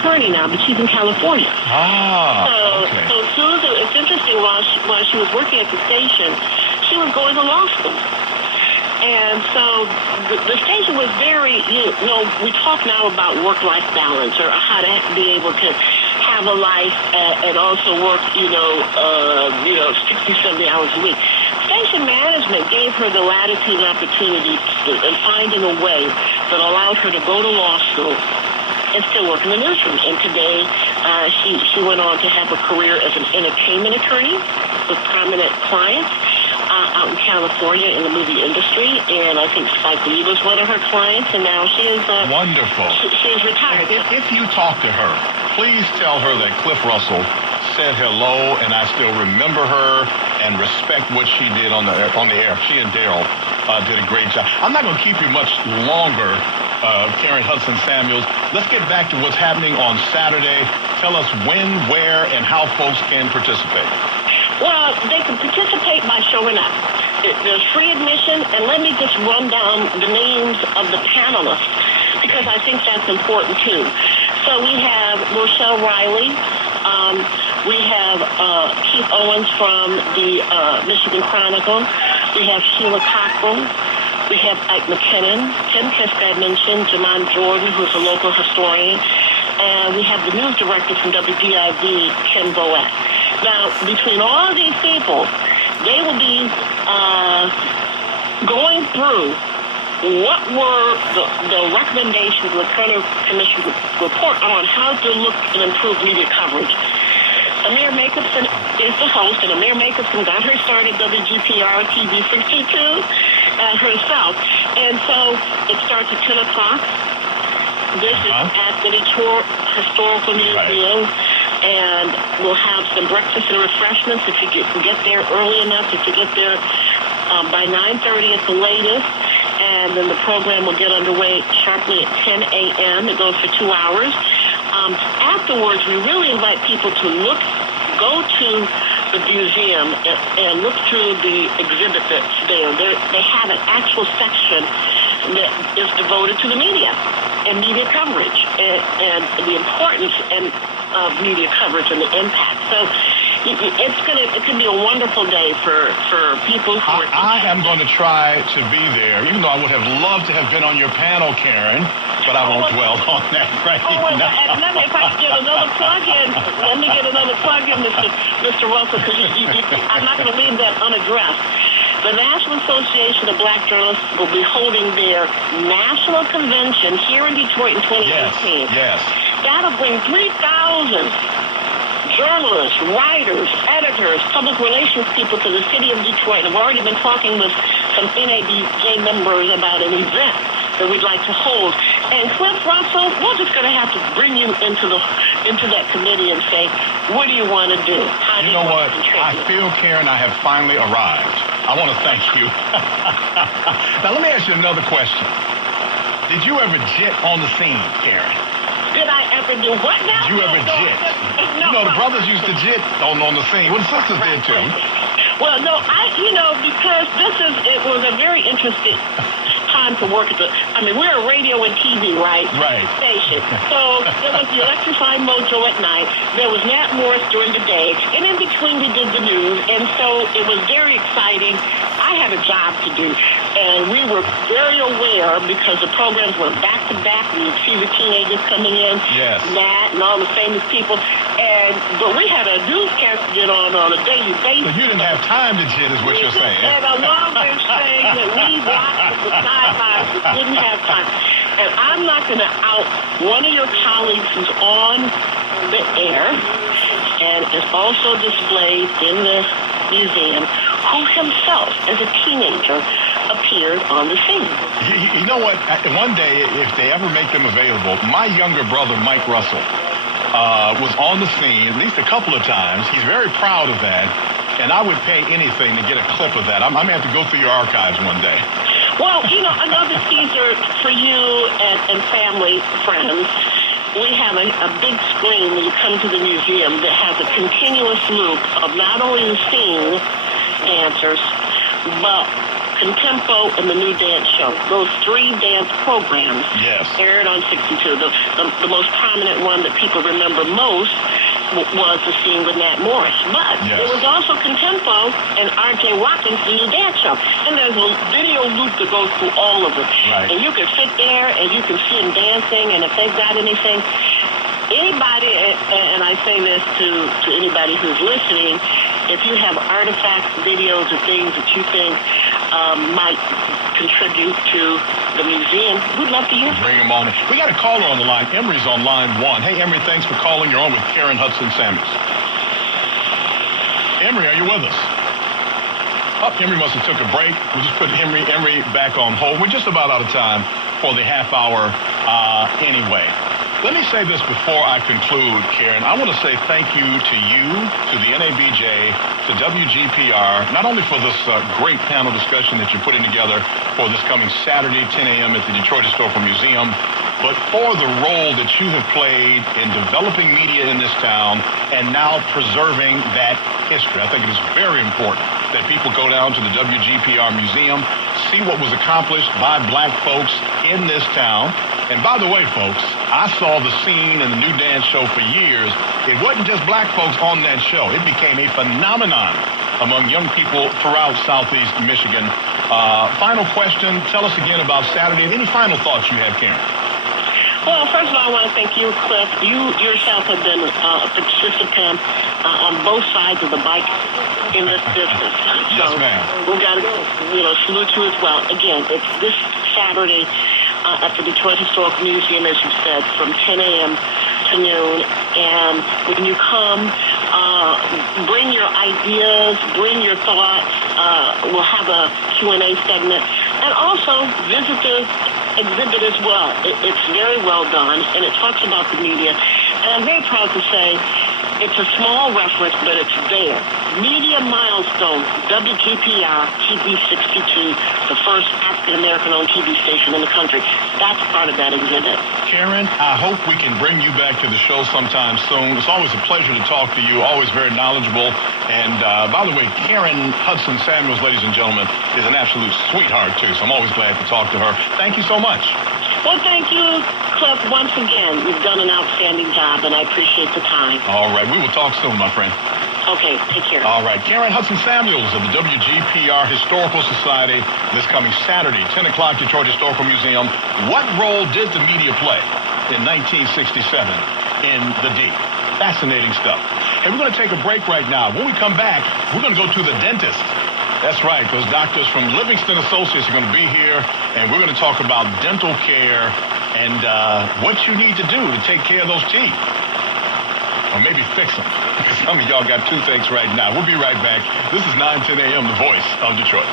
attorney now, but she's in California. Okay. So Susan, it's interesting, while she was working at the station, she was going to law school. And so the station was very, we talk now about work-life balance, or how to be able to have a life and also work, 60, 70 hours a week. Station management gave her the latitude and opportunity in finding a way that allowed her to go to law school and still work in the newsroom. And today, she went on to have a career as an entertainment attorney with prominent clients out in California in the movie industry. And I think Spike Lee was one of her clients, and now she is wonderful. She is retired. If you talk to her, please tell her that Cliff Russell said hello, and I still remember her and respect what she did on the air. She and Daryl did a great job. I'm not going to keep you much longer, Karen Hudson Samuels. Let's get back to what's happening on Saturday. Tell us when, where, and how folks can participate. Well, they can participate by showing up. There's free admission, and let me just run down the names of the panelists, because I think that's important too. So we have Rochelle Riley. We have Keith Owens from the Michigan Chronicle. We have Sheila Cockrell. We have Ike McKinnon, Tim Kiske I mentioned, Jamon Jordan, who's a local historian. And we have the news director from WDIV, Ken Boat. Now, between all of these people, they will be going through what were the recommendations of the Kerner Commission report on how to look and improve media coverage. Amir Jacobson is the host, and Amir Jacobson got her started at WGPR TV 62 herself. And so it starts at 10 o'clock. This is at the Detroit Historical Museum. Right. And we'll have some breakfast and refreshments if you get there early enough, if you get there by 9:30 at the latest. And then the program will get underway sharply at 10 a.m. It goes for 2 hours. Afterwards, we really invite people to go to the museum and look through the exhibit that's there. They have an actual section that is devoted to the media and media coverage and the importance of media coverage and the impact. So it can be a wonderful day for people who are... I am going to try to be there, even though I would have loved to have been on your panel, Karen, but I won't dwell on that right now. And let me, if I can get another plug-in, Mr. Russell, because I'm not going to leave that unaddressed. The National Association of Black Journalists will be holding their national convention here in Detroit in 2018. Yes. That'll bring 3,000 journalists, writers, editors, public relations people to the city of Detroit. I've already been talking with some NABJ members about an event that we'd like to hold. And Cliff Russell, we're just going to have to bring you into that committee and say, what do you want to do? How do you know what? I feel, Karen, I have finally arrived. I want to thank you. Now, let me ask you another question. Did you ever jet on the scene, Karen? Did I ever do what now? Did you ever jet? No, the brothers used to jet on the scene. Well, the sisters did too. Well, no, because it was a very interesting time to work we're a radio and TV, right? Right. Station. So there was the Electrified Mojo at night. There was Nat Morris during the day. And in between we did the news. And so it was very exciting. I had a job to do. And we were very aware because the programs were back to back. We would see the teenagers coming in. Yes. Nat and all the famous people. But we had a newscast to get on a daily basis. So you didn't have time to jet is what you're saying. And along with saying that we watched the sidelines but didn't have time. And I'm not going to out one of your colleagues who's on the air and is also displayed in the museum, who himself, as a teenager, appeared on the scene. You know what? One day, if they ever make them available, my younger brother, Mike Russell, was on the scene at least a couple of times. He's very proud of that. And I would pay anything to get a clip of that. I'm going to have to go through your archives one day. Well, another teaser for you and family, friends. We have a big screen when you come to the museum that has a continuous loop of not only the scene dancers, but Contempo, and the New Dance Show. Those three dance programs Yes. aired on 62. The most prominent one that people remember most was the scene with Nat Morris. But Yes. there was also Contempo and R.J. Watkins, the New Dance Show. And there's a video loop that goes through all of it. Right. And you can sit there and you can see them dancing, and if they've got anything, anybody, and I say this to anybody who's listening, if you have artifacts, videos, or things that you think might contribute to the museum, we'd love to hear from you. Bring him on. We got a caller on the line. Emery's on line 1. Hey, Emery, thanks for calling. You're on with Karen Hudson Samuels. Emery, are you with us? Oh, Emery must have took a break. We just put Emery back on hold. We're just about out of time for the half hour anyway. Let me say this before I conclude, Karen. I want to say thank you to you, to the NABJ, to WGPR, not only for this great panel discussion that you're putting together for this coming Saturday, 10 a.m. at the Detroit Historical Museum, but for the role that you have played in developing media in this town and now preserving that history. I think it is very important that people go down to the WGPR Museum, see what was accomplished by black folks in this town. And by the way, folks, I saw the scene in the New Dance Show for years. It wasn't just black folks on that show. It became a phenomenon among young people throughout Southeast Michigan. Final question, tell us again about Saturday. Any final thoughts you have, Karen? Well, first of all, I want to thank you, Cliff. You yourself have been a participant on both sides of the bike in this business. Yes, So ma'am. we've got to, salute you as well. Again, it's this Saturday at the Detroit Historical Museum, as you said, from 10 a.m. to noon. And when you come, bring your ideas, bring your thoughts. We'll have a Q&A segment. And also visit the exhibit as well. It's very well done, and it talks about the media. And I'm very proud to say it's a small reference, but it's there. Media milestone, WGPR TV 62, the first African-American-owned TV station in the country. That's part of that exhibit. Karen, I hope we can bring you back to the show sometime soon. It's always a pleasure to talk to you, always very knowledgeable. And by the way, Karen Hudson Samuels, ladies and gentlemen, is an absolute sweetheart, too. So I'm always glad to talk to her. Thank you so much. Well, thank you, Cliff, once again. You've done an outstanding job, and I appreciate the time. All right. We will talk soon, my friend. Okay, take care. All right. Karen Hudson Samuels of the WGPR Historical Society this coming Saturday, 10 o'clock, Detroit Historical Museum. What role did the media play in 1967 in the D? Fascinating stuff. Hey, we're going to take a break right now. When we come back, we're going to go to the dentist. That's right. Those doctors from Livingston Associates are going to be here, and we're going to talk about dental care and what you need to do to take care of those teeth. Or maybe fix them. Some of y'all got toothaches right now. We'll be right back. This is 910 a.m., the voice of Detroit.